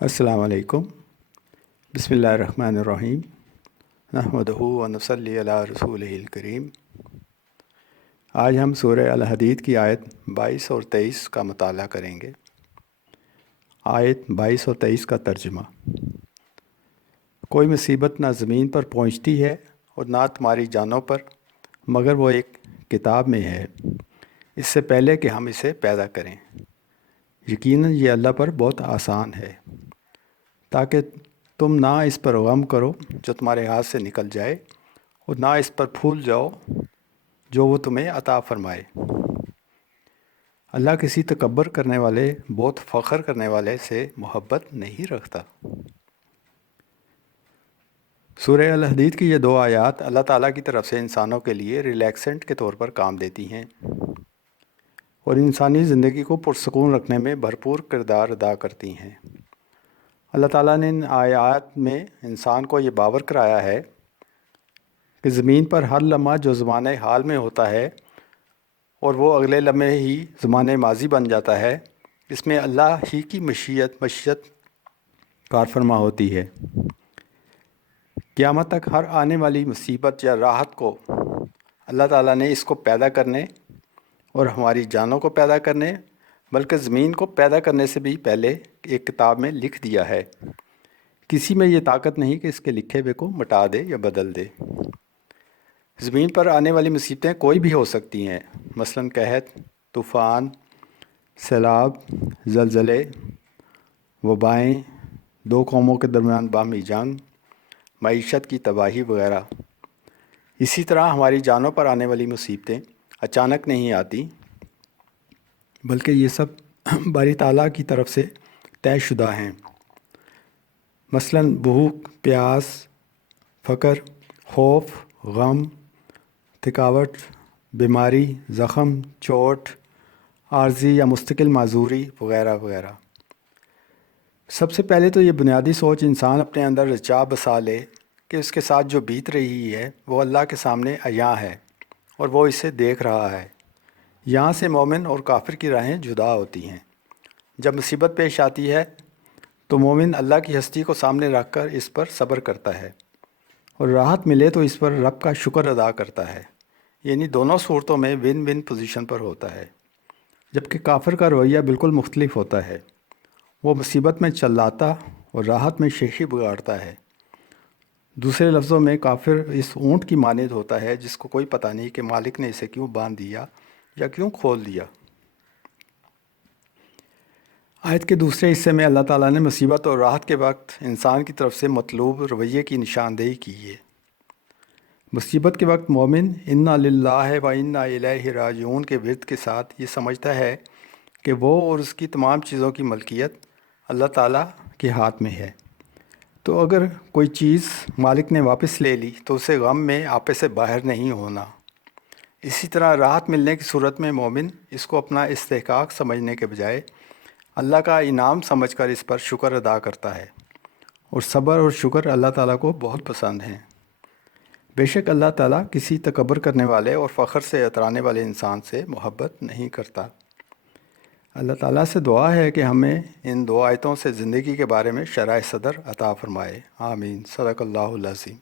السلام علیکم۔ بسم اللہ الرحمن الرحیم۔ نحمدہ و نصلی علی رسولہ الکریم۔ آج ہم سورہ الحدید کی آیت 22 اور 23 کا مطالعہ کریں گے۔ آیت 22 اور 23 کا ترجمہ۔ کوئی مصیبت نہ زمین پر پہنچتی ہے اور نہ تمہاری جانوں پر، مگر وہ ایک کتاب میں ہے اس سے پہلے کہ ہم اسے پیدا کریں۔ یقیناً یہ اللہ پر بہت آسان ہے، تاکہ تم نہ اس پر غم کرو جو تمہارے ہاتھ سے نکل جائے، اور نہ اس پر پھول جاؤ جو وہ تمہیں عطا فرمائے۔ اللہ کسی تکبر کرنے والے، بہت فخر کرنے والے سے محبت نہیں رکھتا۔ سورہ الحدید کی یہ دو آیات اللہ تعالیٰ کی طرف سے انسانوں کے لیے ریلیکسنٹ کے طور پر کام دیتی ہیں اور انسانی زندگی کو پرسکون رکھنے میں بھرپور کردار ادا کرتی ہیں۔ اللہ تعالیٰ نے ان آیات میں انسان کو یہ باور کرایا ہے کہ زمین پر ہر لمحہ جو زمانہ حال میں ہوتا ہے اور وہ اگلے لمحے ہی زمانہ ماضی بن جاتا ہے، اس میں اللہ ہی کی مشیت کار فرما ہوتی ہے۔ قیامت تک ہر آنے والی مصیبت یا راحت کو اللہ تعالیٰ نے اس کو پیدا کرنے اور ہماری جانوں کو پیدا کرنے، بلکہ زمین کو پیدا کرنے سے بھی پہلے ایک کتاب میں لکھ دیا ہے۔ کسی میں یہ طاقت نہیں کہ اس کے لکھے ہوئے کو مٹا دے یا بدل دے۔ زمین پر آنے والی مصیبتیں کوئی بھی ہو سکتی ہیں، مثلاً قحط، طوفان، سیلاب، زلزلے، وبائیں، دو قوموں کے درمیان باہمی جنگ، معیشت کی تباہی وغیرہ۔ اسی طرح ہماری جانوں پر آنے والی مصیبتیں اچانک نہیں آتی، بلکہ یہ سب باری تعالیٰ کی طرف سے طے شدہ ہیں۔ مثلاً بھوک، پیاس، فقر، خوف، غم، تھکاوٹ، بیماری، زخم، چوٹ، عارضی یا مستقل معذوری وغیرہ وغیرہ۔ سب سے پہلے تو یہ بنیادی سوچ انسان اپنے اندر رچا بسا لے کہ اس کے ساتھ جو بیت رہی ہے وہ اللہ کے سامنے عیاں ہے اور وہ اسے دیکھ رہا ہے۔ یہاں سے مومن اور کافر کی راہیں جدا ہوتی ہیں۔ جب مصیبت پیش آتی ہے تو مومن اللہ کی ہستی کو سامنے رکھ کر اس پر صبر کرتا ہے، اور راحت ملے تو اس پر رب کا شکر ادا کرتا ہے، یعنی دونوں صورتوں میں ون ون پوزیشن پر ہوتا ہے۔ جبکہ کافر کا رویہ بالکل مختلف ہوتا ہے، وہ مصیبت میں چلاتا اور راحت میں شیخی بگاڑتا ہے۔ دوسرے لفظوں میں کافر اس اونٹ کی مانند ہوتا ہے جس کو کوئی پتہ نہیں کہ مالک نے اسے کیوں باندھ دیا یا کیوں کھول دیا۔ آیت کے دوسرے حصے میں اللہ تعالیٰ نے مصیبت اور راحت کے وقت انسان کی طرف سے مطلوب رویے کی نشاندہی کی ہے۔ مصیبت کے وقت مومن انا للہ و انا الیہ راجعون کے ورد کے ساتھ یہ سمجھتا ہے کہ وہ اور اس کی تمام چیزوں کی ملکیت اللہ تعالیٰ کے ہاتھ میں ہے۔ تو اگر کوئی چیز مالک نے واپس لے لی تو اسے غم میں آپے سے باہر نہیں ہونا۔ اسی طرح راحت ملنے کی صورت میں مومن اس کو اپنا استحقاق سمجھنے کے بجائے اللہ کا انعام سمجھ کر اس پر شکر ادا کرتا ہے، اور صبر اور شکر اللہ تعالیٰ کو بہت پسند ہیں۔ بے شک اللہ تعالیٰ کسی تکبر کرنے والے اور فخر سے اترانے والے انسان سے محبت نہیں کرتا۔ اللہ تعالیٰ سے دعا ہے کہ ہمیں ان دو آیتوں سے زندگی کے بارے میں شرح صدر عطا فرمائے۔ آمین۔ صدق اللہ العظیم۔